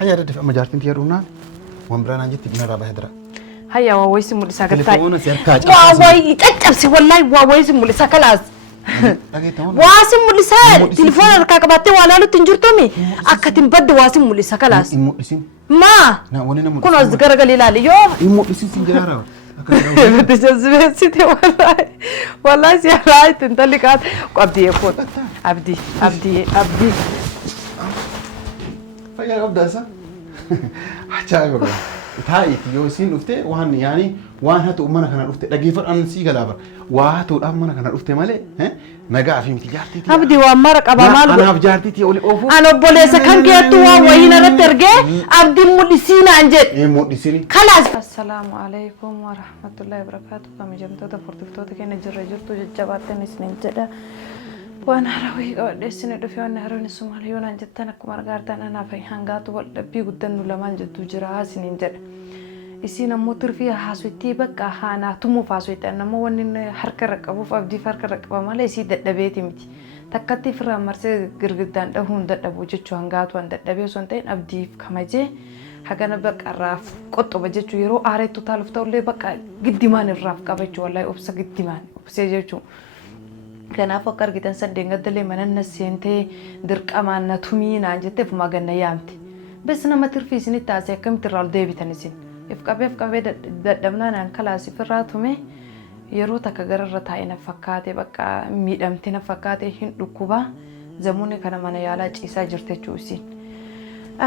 هيا ردف أما جارتين تيرونا ومبرانا جت بنا رابع هدرا هيا واويس مولي ساكت تليفونه سيركاج واوي تكبسي والله واويس مولي ساكلاز واسم مولي سال تليفون الكاكباتي ولا لو تنجرتمي أكتم بد واسم مولي ساكلاز ما كنا أذكر قليلا اليوم سنجارة بتجذبتي والله سيراي تنتلقات عبدي يفوت عبدي فيا أبدا سا حجاي بقى تاي يوسين أفتى وهن يعني وانها تؤمن كنا أفتى لقيفر أنا نسيق لابر واه أمن كنا أفتى ماله ها نجا في متجارتي عبدي وامرك أبا مالك أنا بجارتي أولي أوفو أنا بوليس كان كيتوا وهنا رترجع عبدي مولسين عنجت مولسين خلاص السلام عليكم ورحمة الله وبركاته كم جمتوا تفرطوا تكين جرجرتوا جبارتني سنين جدا وانا روي قد السنة دفيا وانا روي الصومالي وانا جتنا كمار قارتان انا في هنغات والدبي قدن لما جتو جراها سنين جدا isina motor fiya haswiti baka hana tumu faswiti anamo wanin harka raqabu abdi farka raqaba male si dadabeti miti takkati fira marse girgidan dahun dadabu jechu hangatu an dadabe sontain abdi kamaje hagana baka raf qotto bajechu yero are total uftaule baka giddiman raf qabechu wallahi obsa giddiman obse jechu kana fakar gidan sandenga dale mananna sente dirqamanna tumina jette fuma ganna yamti bes na matirfi sini taase kam tiral debitanisin ifqabe dadhabna nan kala sifiratume yero takagarra taina fakkaate bakka miidhamtina fakkaate hin dhukuba zamune kana mana yaala ciisa jirte chuusin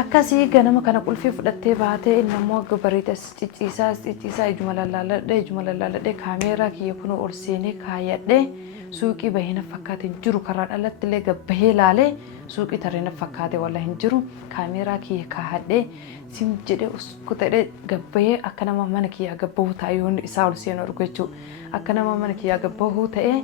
akkasi ganama kana qulfi fudhatte baate innamo gabaritas ciisa ijumalalalade kamera kiye kuno orsene kaayadhe suuqi bahina fakkaate jiru karaa dhalatte le gabbahe laale suuqi tarena fakkaate walla hin jiru kamera kiye kaahadhe sim jedhe uskutade gabbahe akkanama mana kiya gabbahu taayoon isaa olseen orgechu akkanama mana kiya gabbahu ta'e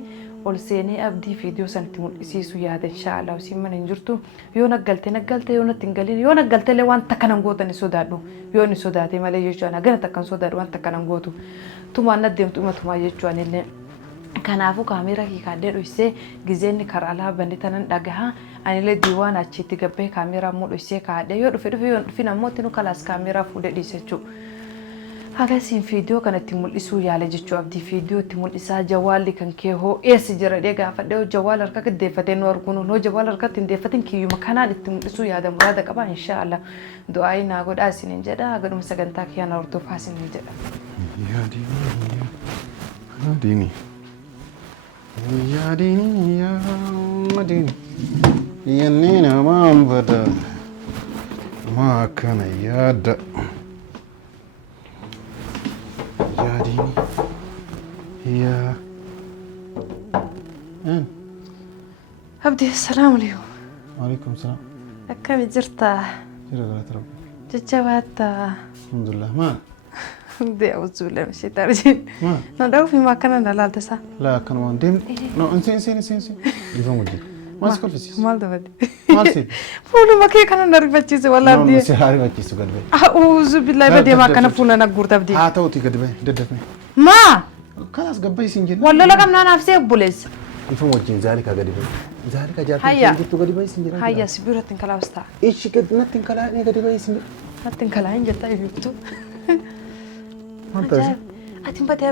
olseeni abdi video santi mul'isiisu yaada inshallah simman hin jirtu yoo naggalte yoo natingalin yoo naggalte le waan takkanan gootan sodaadhu yoo ni sodaate malee jechuun agana takkan sodaadhu waan takkanan gootu tuma naddeemtu tuma jechuun illee kanaafu kaamera ki kaadde dhoyse gizeenni karala banditanan dhagaha anile diiwaan achitti gabbee kaamera mu dhoyse kaadde yoo dhufe yoo dhufe namooti nu kalaas kaamera fuudhe dhiisechu hagasiin video kanatti mul'isuu yaale jechu abdi video itti mul'isaa jawaalli kan kee hoo eessi jira dhee gaafadhe jawaal harka giddeeffatee nu arguun hoo jawaal harkatti hin deeffatin kiyyuma kanaan itti mul'isuu yaada muraada qaba inshallah du'aayi naa godhaa isiniin jedha gaduma sagantaa kiyyaan hordofaa isiniin jedha yaa diini Ya dini ya dini yanina mambada ma kana yada ya dini ya abdi السلام عليكم وعليكم السلام كم جرتا جرت رب جواتا الحمد لله ما دي أعوذ بالله من الشيطان الرجيم ندعو في مكان لا تسا لا كان واندم نو انسين يفهم وجهي ما سكول فيس مال دبدي مال سي فولو ما كي كان نرك بتشيز ولا بدي نو سهاري بتشيز قلبي أعوذ بالله بدي ما كان فولا نقول تبدي توتي قلبي ددتني ما خلاص قبي سنجل ولا لك من نفسي بوليس يفهم وجهي ذلك قلبي ذلك جاتي سنجل قلبي سنجل هيا سبيرة تنكلا وستا ايش قد نتنكلا ني قلبي سنجل نتنكلا إن جت يبيتو مانتاز أتيم بدي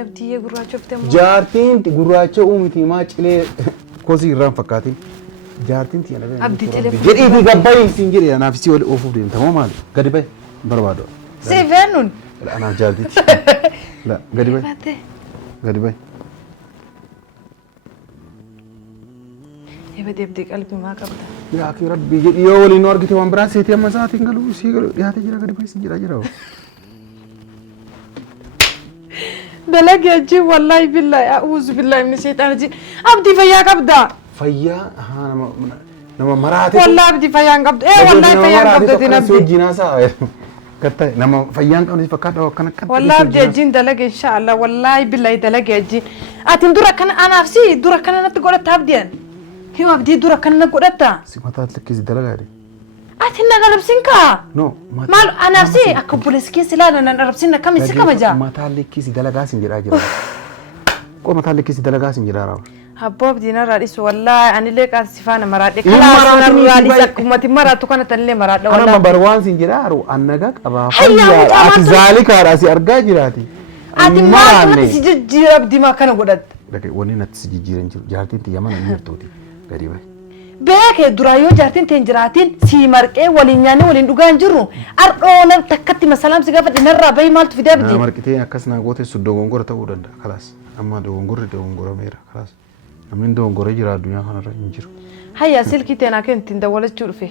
أبدي يقرأ شفته جارتين تقرأ شو أمتي ما تشلي كوزي رام فكاتين جارتين تي أنا أبدي تلفون جري دي قبائي سنجري أنا في سوالي أوفو دين تمام مالي قريبا بربادو سيفنون لا أنا جارتي لا قريبا قريبا يبدي أبدي قلبي ما قبض يا أخي ربي يولي نور كتير وان براسي تيام مساتي قالوا سيقولوا يا تجرا قريبا سنجرا دلق يا جي والله بالله أعوذ بالله من الشيطان الرجيم أبدي فيا قبضة فيا ها نما مراتي والله أبدي فيا قبضة إيه والله فيا قبضة تنبدي جناسة كتا نما فيان كانوا يفكروا كنا كتا والله أبدي جين دلق إن شاء الله والله بالله دلق يا جي أتين دورك أنا نفسي دورك أنا نتقول تابدين هو أبدي دورك أنا نقول تا سمعت لك كذي دلق هذه أتين نقلب سينكا نو مال أنا نفسي أكو بوليس كيس لا أنا نقلب سينك كم سينك مجا ما تعلق كذي دلق عايز نجرا جرا أو مثلا كيس دلقاس إنجلارا أبواب دينا رئيس والله أنا ليك أسفانة مرات كلا رئيس حكومة مرات كانت اللي مرات أنا ما بروان سنجلارو أنك أبا حيا أتزالك رأسي أرجع جراتي أتي ما كنت سجل أبدي ما كان قدرت لكن وني نتسجل جارتين تيامنا نيرتودي غريبة بيك درايو جارتين تنجراتين سيمرك ولين يعني ولين دوغان جرو أرون تكتي مسلام سيجافة نرى بي مالت في دابدي مركتين أكسنا قوتي سدوغونغور تقولن خلاص أما دوغونغور ميرا خلاص أمين دوغونغور يجرا الدنيا خنا رنجر هيا سلكي تنا كنت تندولت شرفه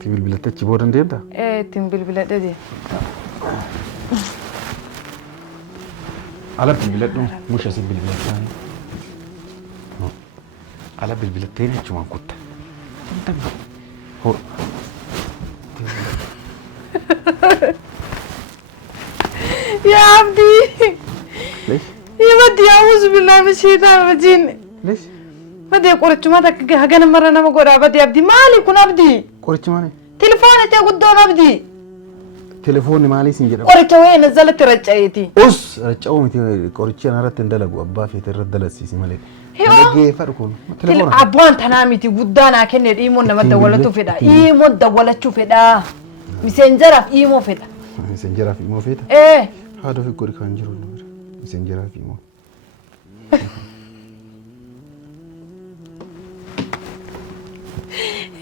تبيل بلاد تجيبورن ديمتا إيه تنبيل بلاد دي على بالبلاد مش أسيب بالبلاد ثاني على بالبلاد تاني شو ما كنت هو يا عبدي ليش؟ يا بدي أعوذ بالله من الشيطان الرجيم ليش؟ بدي أقول لك ما تك هجنا مرة أنا بقول بدي أبدي مالي كون أبدي قريتش ماني تلفوني تقول دون أبدي تلفوني مالي سنجرا قريتش وين نزلت رجعتي رجعوا متى قريتش أنا رت ندلق أبا في ترد دلسي مالي هيو لقي فرقون أبوان تنامي تقولنا كن إيمون نما دولته فدا إيمون دولته فدا مسنجر في إيمو فدا مسنجر في إيمو فدا إيه هذا في كوري كان جرو نور مسنجر في إيمو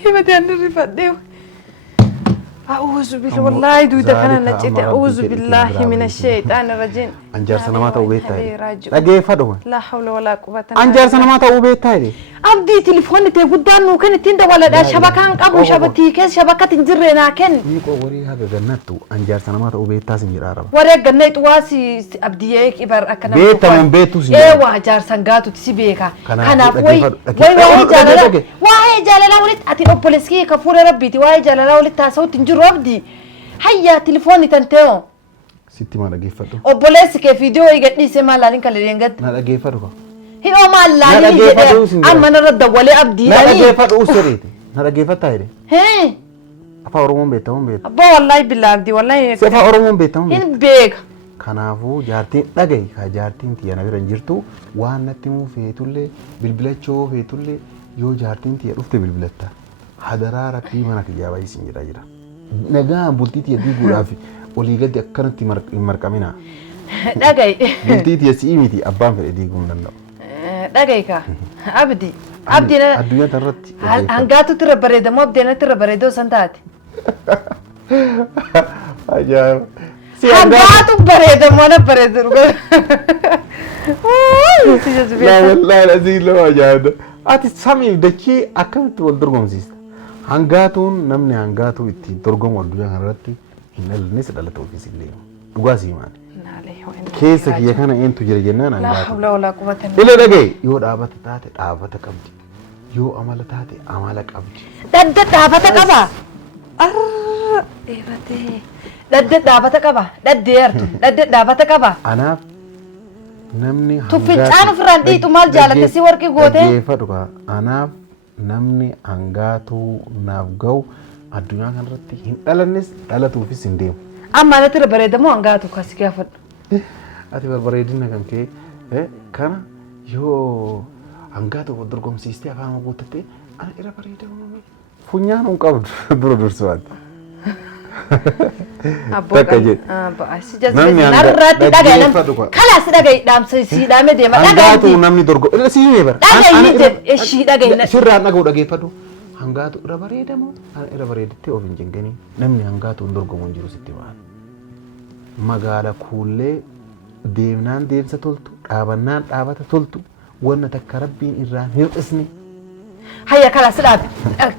هي بدي أنا رفضيه أعوذ بالله والله دودا كان نجيت أعوذ بالله من الشيطان الرجيم أنجار سنوات أو بيت تاي لقي فدوه لا حول ولا قوة أنجار سنوات أو بيت تاي أبدي تليفون تقول دانو كان تيند ولا دا شبكة أبو شبكتي كيس شبكة تنجرنا كن يكو وري هذا جنتو أنجار سنوات أو بيت تاسين جرارا وري جنيت واسي أبديك إبر أكنا بيت من بيتو سين إيه وهجار سنجاتو تسيبيكا كان أبوي واي جاللا واي جاللا ولد أتي أبوليسكي كفور ربيتي واي جاللا ولد تاسو تنجر ربدي هيا تليفوني تنتهو ستي ما لقي فدو أبوليسك فيديو يقدني سما لالين كالرينجت ما لقي فدو هي ما لالين أما نرد ولا أبدي ما لقي فدو سريتي ما لقي فتايري هي أفا أورمون بيتهم بيت أبا والله بالله أبدي والله سفا أورمون بيتهم بيت إن بيك كنافو جارتين لقي كجارتين تيانا بيرنجرتو وان نتمو فيتولي بالبلاتشو فيتولي يو جارتين تيا رفت بالبلاتا حدرا ركبي مانا كجابا يسنجرا جرا نجا بولتيتي يدي غرافي ولي قد أكرنتي مركمينا دقاي بولتيتي يسيميتي أبان في إيدي قوم نندو دقايكا أبدي أبدي الدنيا ترتي هنقاتو ترى بريدة مو بدينا ترى بريدة سنتاتي عجائب هنقاتو بريدة مو أنا بريدة لا والله العظيم لو عجائب أتي سامي دكي أكمل والدرقم زيست هنقاتون نمني هنقاتو إتي درقم والدنيا هنرتي إن الناس اللي توفي سليم دقاسي مان كيسك يكنا أنتو جري جنان لا حول ولا قوة إلا دقي يو دابت تاتي دابت كبدي يو عمل تاتي عملك أبدي دابت كبا إيه بدي دابت كبا دابت كبا أنا نمني تفجأنا فرندي تمال جالك سيوركي قوتي فدوكا أنا نمني هنقاتو نافقو الدنيا كان رتي هن دلنس دلتو في سنديم أما أنا ترى بريدة مو هنقاتو كاسي كافر أتي بربريدين كم كي كنا يو هنقاتو ودرقم سيستي أفهم قوتتي أنا إيرا بريدة مامي فنيان ونقابل برودر سواد تكجد بس جزء نرد دقيقة خلاص دقيقة دام سي دام دي ما هنقاتو نمني درقم إلا سيني بر دقيقة إيش دقيقة سرّا نقول دقيقة فدو هنقاتو إيرا بريدة مو أنا إيرا بريدة تي أوفين جنجني نمني هنقاتو درقم ونجرو ستي وان مقالة كله deemnaan deemsa toltu dhaabannaan dhaabata toltu wanna takka rabbiin irraan hir'isne hayya kala sidhaab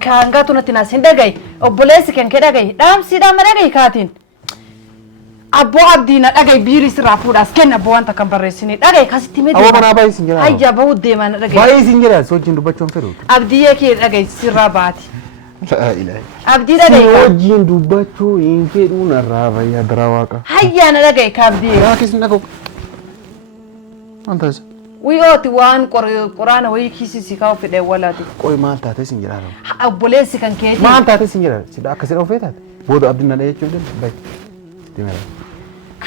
kaangaatu natti naas hin dhagaye obboleessi kan kee dhagaye dhaamsiidhaan ma dhagaye kaatiin abboo abdiina dhagaye biirii sirraa fuudhaas kenna abboo wanta kan barreessine dhagaye kasitti mee awwa manaa baay'ee sin jira hayya bahuu deemaa na dhagaye baay'ee sin jira sochiin dubbachuun fedhu abdiyyee kee dhagaye sirraa baati laa ilaaha abdii dhagaye sochiin dubbachuu hin fedhu narraa bayyaa daraa waaqa hayya na dhagaye kaabdii yaa kisin dhagaye Antas. Wiyooti waan quraana wayii kiisisi kaa'u fedhe walaati. Qoy maal taate sin jira lamu. Obboleessi kan keeti. Maal taate sin jira sida akkasii dhufee taate booda abdiin na dhahee jechuun baay'ee sitti mera.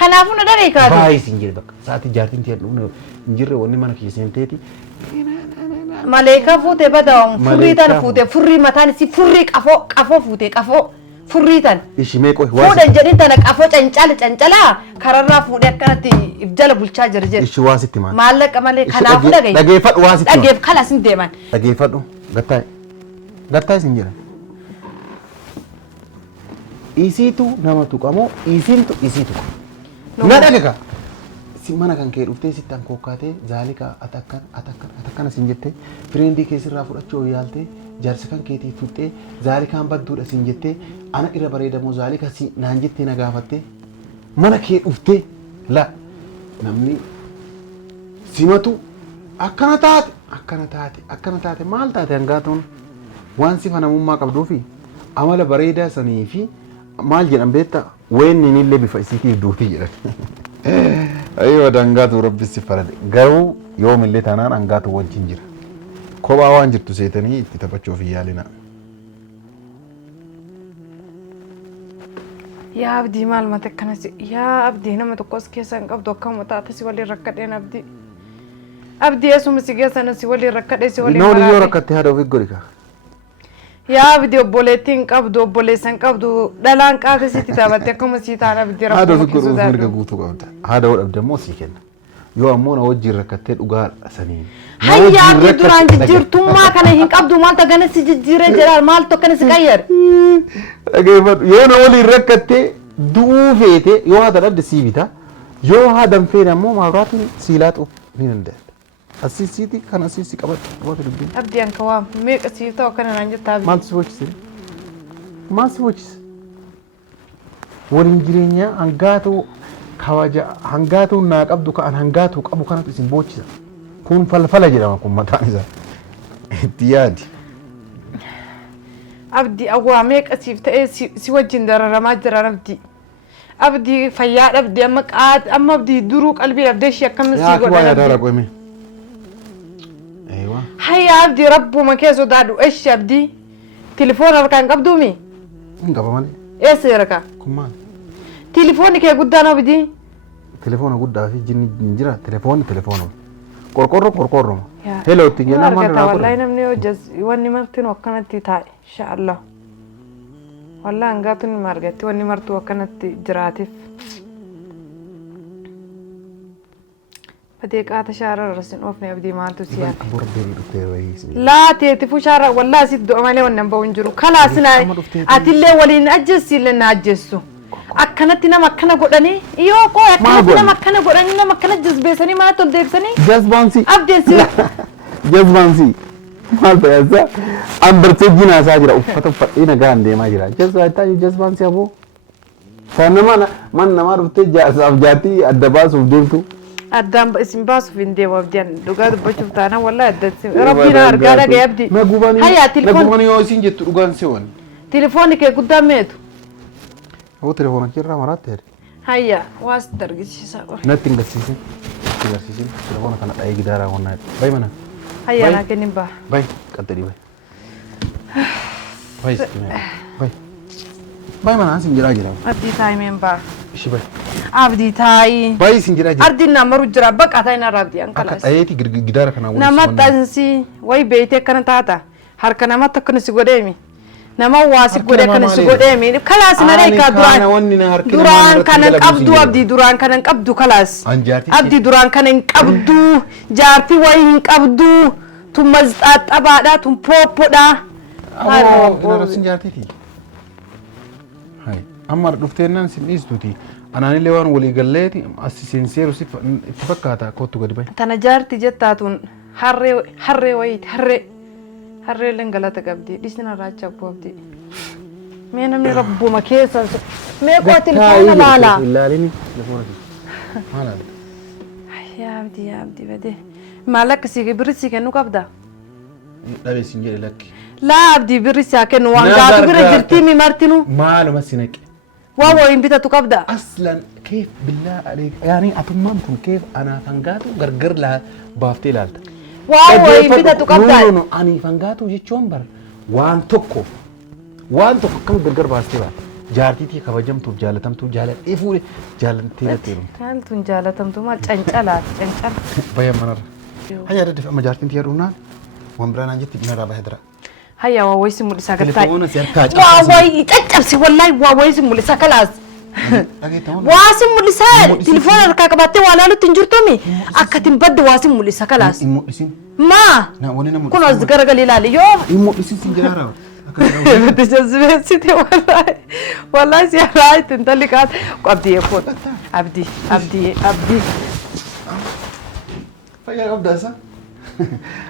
Kanaafuu na daree kaatu. Baay'ee siin jedhe bakka sa'aatii jaartiin tiyya dhuunfa hin jirre wanni mana keesseen teeti. Maleekaa fuutee badaa'uun furrii tan fuutee furrii mataan isii furrii qafoo fuutee qafoo furrii tan. Ishi meeqoo Fuudhan jedhin tana qafoo cancalaa kararraa fuudhee akkanatti jala bulchaa jira jedhe. Ishi waasitti maal? Maallaqa malee kanaafuu dhagaye. Dhageeffadhu waasitti. Dhageef kalas hin deeman. Dhageeffadhu gattaa'e. Gattaa'e siin jedha. Isiitu nama tuqamoo isiintu isii tuqa. Na dhagaga. Si mana kan kee dhuftee sitti hankookkaatee zaalika atakkana siin jettee firiindii keessirraa fudhachuu yaaltee jaarsa kan keetii tuttee zaalikaan badduudha siin jettee ana irra bareedamoo zaalika si naan jettee na gaafattee mana kee dhuftee la namni simatu akkana taate maal taate hangaatuun waan sifa namummaa qabduufi amala bareedaa sanii fi maal jedhan beektaa weenni illee bifa isiitiif duutii jedhan. Ayyoo dangaatu rabbisi farade garuu yoomillee taanaan hangaatu wajjin jira. Kophaa waan jirtu seetanii itti taphachuuf hin yaalina. Yaa abdii maal mata akkanas yaa abdii nama tokko as keessa hin qabdu akkuma taate si waliin rakkadheen abdii. Abdii eessuma si geessan si waliin rakkadhee si waliin maraate. Noon yoo rakkattee haadha ofii godhi kaa. Yaa abdii obboleettiin qabdu obboleessan qabdu dhalaan qaate sitti taphatte akkuma sii taan abdii rakkoo. Haadha ofii godhuuf mirga guutuu qabda. Haadha hodhabde immoo sii kenna. Yoo ammoo na wajjin rakkattee dhugaa sanii. Hayya abdii duraan jijjiirtummaa kana hin qabdu maaltu akkana si jijjiiree jira maaltu akkana si qayyare. Dhageeffadhu yoo na waliin rakkattee du'uu feete yoo haadha dhabde sii bita yoo haadha hin feene ammoo maabiraatiin sii laaxuuf ni danda'a. Asisiiti kan asisi qabatu dubbiin. Abdii anka waa meeqa sii ta'u akkana naan jettaa abdii. Maaltu si bochise? Maal si bochise? Waliin jireenya hangaatu kawaja hangaatu naa qabdu kan hangaatu qabu kanatu isin bochisa. Kun falfala jedhama kun mataan isaa. Itti yaadi. Abdii awwaa meeqa siif ta'ee si wajjin dararamaa jiran abdii. Abdii fayyaa dhabdee amma abdii duruu qalbii dhabdee ishee akkamitti si godhan abdii. Yaa daara qoyme. Hayya abdii rabbuma kee sodaadhu eshi abdii. Telefoona harkaan qabduumi? Hin qaba malee. Eessa harkaa? Kun maal? Telefoonni kee guddaan abdii? Telefoona guddaa fi jinni jira telefoona. Qorqorro. Hello itti jenna maal irraa godhe? Wallahi namni hojjas wanni martiin akkanatti taa'e inshaallah. Wallahi hangaatu ni margatti wanni martuu akkanatti jiraatiif. Fadeeqaata shaara rasin ofne abdii maaltu siyaate. Laa teetifu shaara wallahi sit du'a malee wannan ba'uun jiru. Kalaasina atillee waliin ajjeessi illee na ajjeessu. Akkanatti nama akkana godhanii yoo koo akkanatti nama akkana godhanii nama akkana jazbeessanii maa tol deebisanii. Jazbaansi. Abdeessi. Jazbaansi. Maal ta'eessa ambartee jinaasaa jira uffata uffadhee nagaan deemaa jira. Jazbaansi aboo. Kan man namaa dhuftee jaarsaaf jaartii adda baasuuf deemtu. Addaan isin baasuuf hin deemu abdiin dhugaa dubbachuuf taana wallahi addatti rabbiin argaa dhagee abdii. Nagubanii yoo isin jettu dhugaan seewwan. Telefoonni kee guddaa meetu? Hoo telefoona keerraa maraatte jedhe. Hayya waas dargisiisaa qora. Natti hin garsiisin. Telefoona kana dha'ee gidaaraa wannaa jedhe. Bayi mana. Hayya naa kennin baa. Bayi qaxxadii bayi. Bayi. Bayi mana asin jiraa jira. Abdii taa'imeen baa. Ishi bayi. Abdii taa'ii. Bayi isin jiraa jira. Ardiin namaruu jira bakka taa'in irraa abdii akka dhayeeti gidaara kanaa waliin. Nama xansi wayi beeytee akkana taata harka namatti akkana si godheemi. Nama waasi godhe akkana si godheemi. Kalaas na reekaa duraan kanan qabdu abdii duraan kanan qabdu kalaas. Abdii duraan kanan qabdu jaartii wayi hin qabdu tun mazxaaxabaadha tun pooppoodha. Sin jaartiiti. Amma dhufteennan sin dhiistuuti. Anaanillee waan walii galleeti asi seenseeru itti fakkaata kottu gadi bahi. Tana jaartii jettaatuun harree wayiiti harreelleen galata qabdi dhisni irraacha abbuu abdii. Mee namni rabbuma keessa mee qoo tilfoona laala. Ilaalini telefoona maal haala? Yaa abdii badee maallaqa sii birri sii kennu qabda. Dhabee sin jedhe lakki. Laa abdii birri sii kennu waan gaatu bira jirtii mi martinu. Maaluma si naqe. Waa wayin bitatu qabda. Aslan keef billaa adeeg yaani atummaan kun keef anaaf hangaatu gargar laa baaftee ilaalta. Waa wayin bitatu qabda. Aniif hangaatu jechuun bara waan tokko akkam gargar baastee baata. jaartiitii kabajamtuuf jaalatamtuu jaaladhee fuudhe jaalatee lateeru. Haaltuun jaalatamtu maal cancalaati cancala. Bayan manarra. Hayya daddafi amma jaartiin tiyya dhuunaan waan biraan jetti binarraa bahee dira. Hayya waa wayisi mul'isaa gattaa. Telefoona si harkaa Waa wayi caccabsi wallahi waa wayisi mul'isaa kalaas. Waasi mul'isaa telefoona harkaa qabattee waa laalutti hin jirtumi akka timbadde waasi mul'isa kalaas. Hin mul'isin. Ma kun as garagalii ilaali yoo. Hin mul'isin sin jiraara. بتجذبت والله سيرايت انت اللي قاعد ابدي يفوت ابدي ابدي ابدي فيا ابدا سا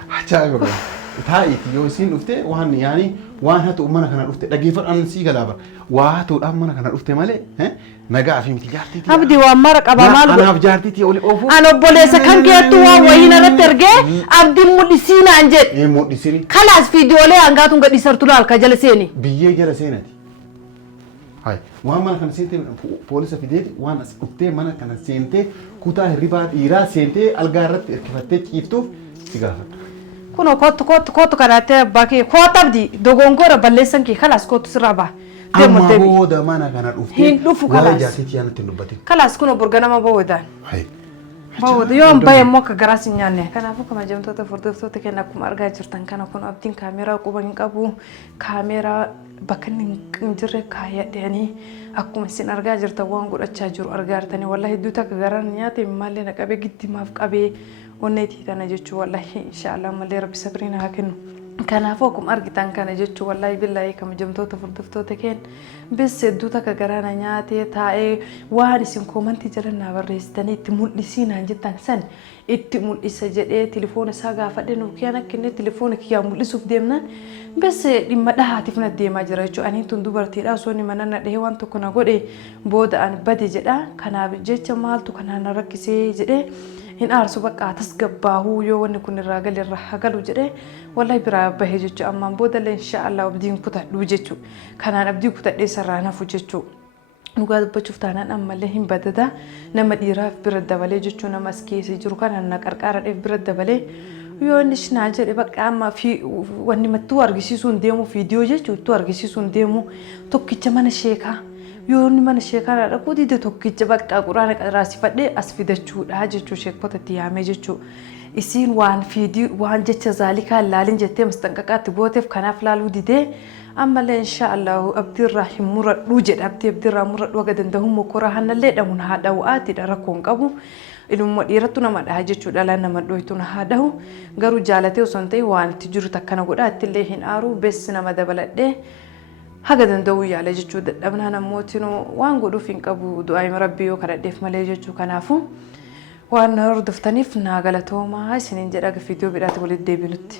عجائب والله تايت يوسين افته وهن يعني وان هاتو امنا كان افته دغيفر ان سي غلابر واتو امنا كان افته مالي ها نغا في متجارتي ابدي وامرق ابا مال انا بجارتي اولي اوفو انا بوليس كان كيتو وين رترغ ابدي مدسينا انجت ايه مدسيني خلاص فيديو لي انغاتون غدي سرتو لال كجلسيني بيي جلسينتي هاي وان كان سينتي بوليس فيديت وان اسكتي من كان سينتي كوتا ريبات ايرا سينتي الغارت اركفتي كيفتو سيغافت كنو كوت كراتي باكي كوت ابدي دوغونغورا بلسن كي خلاص كوت سرابا أما هو ده ما أنا كان أروفه هندوفو خلاص جاتي أنا تنبتي خلاص كنا برجنا ما بودان هاي بود يوم باي موك جراس نيانه كان أبوك ما جمت تفرد كنا كم أرجع جرتان كنا كنا أبدين كاميرا كوبين كابو كاميرا بكن نجري كايا يعني أكو مسين أرجع جرتا وان قول أتشاجر أرجع تاني والله دوتا كجران نياتي مالي نكابي جدي ما في كابي ونيتي تانا جتشو والله إن شاء الله مالي ربي سبرينا هكنو كان أفوكم أرجع كان جتشو والله بالله كم جمت تفرد كين بس دوتا كجران نياتي تاي وارسين كومنتي جرنا بريستني تمول لسينا جدا سن اتمول إسجد تليفون ساقا فدنا وكيانا كني تليفونك يا مولسوف ديمنا بس لما ده هاتفنا ديما جريتشو أني تندوبرتي راسوني مننا ده وان تكون أقولي بود أن بدي جدا كان بجيتش مال تكون أنا ركسي جدا إن أرسو بقى تسقبه يو ونكون الراجل الرحقل وجده والله برا بهجتشو أما بود اللي إن شاء الله بدين كتر لوجتشو كان أنا بدي كتر ليس رانا فوجتشو نقعد بشوف تانا أما اللي هم بددا نما ديراف برد دبلة جتشو نما سكيسي جرو كان أنا كركارة برد دبلة يونش ناجر بقى أما في واني ما توارجسيسون ديمو فيديو جتشو توارجسيسون ديمو توكي كمان شيكا يوني من شيكا ركودي ده توكي بقى قرآن راسي فدي أسفيدتشو هاجتشو شيك بتتي عمجتشو يصير وان فيديو وان جتش ذلك لالين جتة مستنقعات بوتف كناف لالو دي أما لا إن شاء الله أبدي راح مرد وجد أبدي راح مرد وقد عندهم مكورة هنا اللي دهون هذا وقت دركون كابو إنه مديرتنا ما ده جت شو دلنا ما دويتنا هذا هو قالوا جالته وصنته وان تجرو تكنا قدرت اللي هن أرو بس نما ده بلد ده هذا ندوي على جت شو دبنا هنا موتينو وان قدو فين كابو دعاء مربي وكذا دف ملاجة شو كنافو وان رد فتني فينا قالتهم هاي سنين جرا في فيديو بدأت ولد دبلت